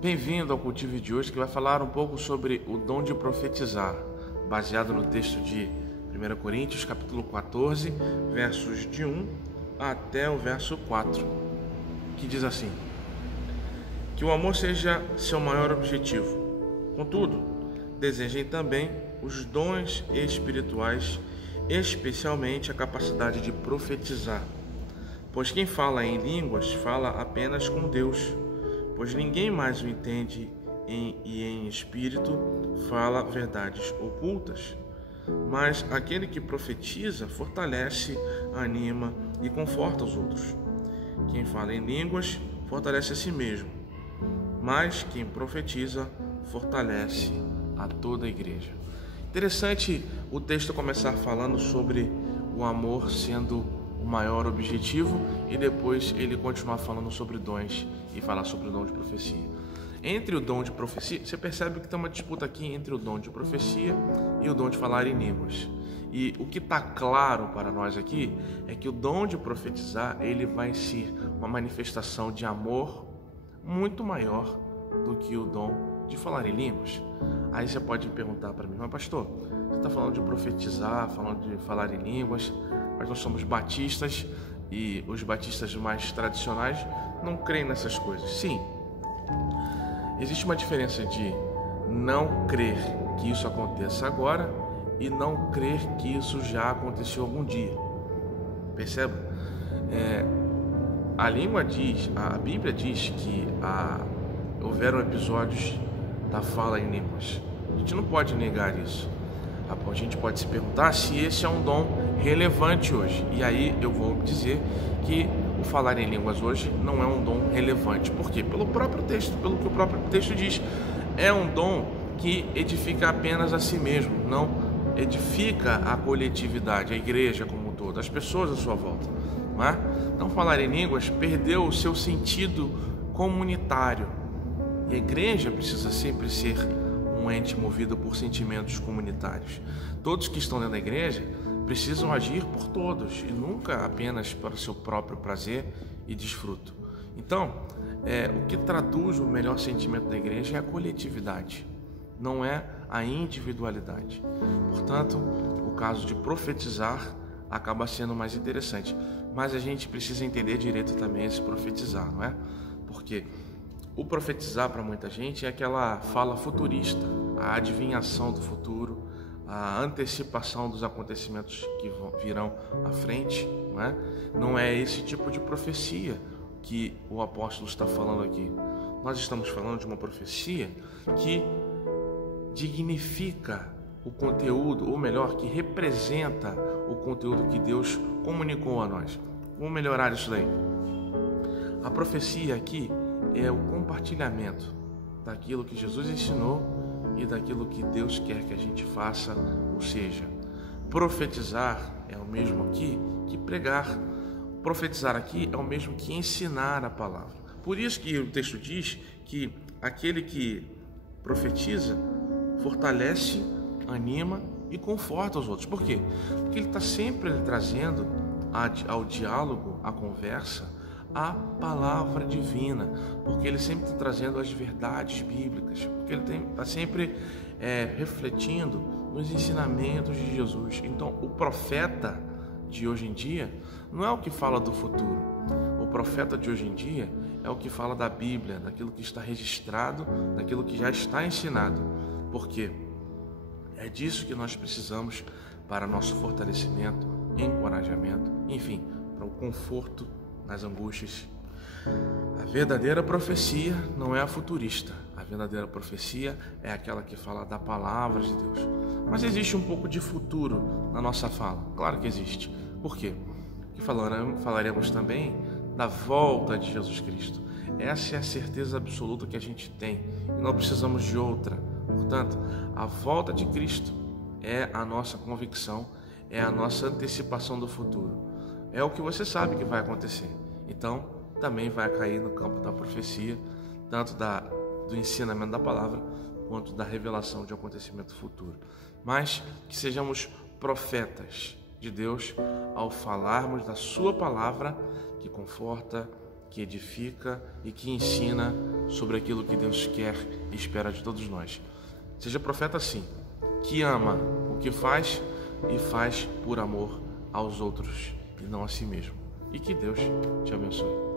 Bem-vindo ao Cultivo de hoje, que vai falar um pouco sobre o dom de profetizar, baseado no texto de 1 Coríntios, capítulo 14, versos de 1 até o verso 4, que diz assim: que o amor seja seu maior objetivo. Contudo, desejem também os dons espirituais, especialmente a capacidade de profetizar. Pois quem fala em línguas fala apenas com Deus, pois ninguém mais o entende e em espírito fala verdades ocultas. Mas aquele que profetiza fortalece, anima e conforta os outros. Quem fala em línguas fortalece a si mesmo, mas quem profetiza fortalece a toda a igreja. Interessante o texto começar falando sobre o amor sendo o maior objetivo e depois ele continuar falando sobre dons e falar sobre o dom de profecia. Entre o dom de profecia, você percebe que tem uma disputa aqui entre o dom de profecia e o dom de falar em línguas. E o que está claro para nós aqui é que o dom de profetizar ele vai ser uma manifestação de amor muito maior do que o dom de falar em línguas. Aí você pode perguntar para mim: mas pastor, você está falando de profetizar, falando de falar em línguas, mas nós somos batistas e os batistas mais tradicionais não creem nessas coisas. Sim, existe uma diferença de não crer que isso aconteça agora e não crer que isso já aconteceu algum dia. Percebe? A Bíblia diz que houveram episódios da fala em línguas. A gente não pode negar isso. A gente pode se perguntar se esse é um dom relevante hoje. E aí eu vou dizer que o falar em línguas hoje não é um dom relevante. Por quê? Pelo próprio texto, pelo que o próprio texto diz. É um dom que edifica apenas a si mesmo, não edifica a coletividade, a igreja como um todo, as pessoas à sua volta. Não é? Então, falar em línguas perdeu o seu sentido comunitário. E a igreja precisa sempre ser um ente movido por sentimentos comunitários. Todos que estão dentro da igreja precisam agir por todos e nunca apenas para o seu próprio prazer e desfruto. Então, o que traduz o melhor sentimento da igreja é a coletividade, não é a individualidade. Portanto, o caso de profetizar acaba sendo mais interessante, mas a gente precisa entender direito também esse profetizar, não é? Porque o profetizar para muita gente é aquela fala futurista, a adivinhação do futuro, a antecipação dos acontecimentos que virão à frente, não é? Não é esse tipo de profecia que o apóstolo está falando aqui. Nós estamos falando de uma profecia que dignifica o conteúdo, ou melhor, que representa o conteúdo que Deus comunicou a nós. Vamos melhorar isso daí. A profecia aqui é o compartilhamento daquilo que Jesus ensinou e daquilo que Deus quer que a gente faça, ou seja, profetizar é o mesmo aqui que pregar. Profetizar aqui é o mesmo que ensinar a palavra. Por isso que o texto diz que aquele que profetiza fortalece, anima e conforta os outros. Por quê? Porque ele está sempre trazendo ao diálogo, à conversa, a palavra divina, porque ele sempre está trazendo as verdades bíblicas, porque ele está sempre refletindo nos ensinamentos de Jesus. Então, o profeta de hoje em dia não é o que fala do futuro. O profeta de hoje em dia é o que fala da Bíblia, daquilo que está registrado, daquilo que já está ensinado. Por quê? É disso que nós precisamos para nosso fortalecimento, encorajamento, enfim, para o conforto nas angústias. A verdadeira profecia não é a futurista. A verdadeira profecia é aquela que fala da palavra de Deus. Mas existe um pouco de futuro na nossa fala. Claro que existe. Por quê? Porque falaremos também da volta de Jesus Cristo. Essa é a certeza absoluta que a gente tem e não precisamos de outra. Portanto, a volta de Cristo é a nossa convicção, é a nossa antecipação do futuro. É o que você sabe que vai acontecer. Então, também vai cair no campo da profecia, tanto do ensinamento da palavra, quanto da revelação de um acontecimento futuro. Mas que sejamos profetas de Deus ao falarmos da sua palavra, que conforta, que edifica e que ensina sobre aquilo que Deus quer e espera de todos nós. Seja profeta assim, que ama o que faz e faz por amor aos outros e não a si mesmo. E que Deus te abençoe.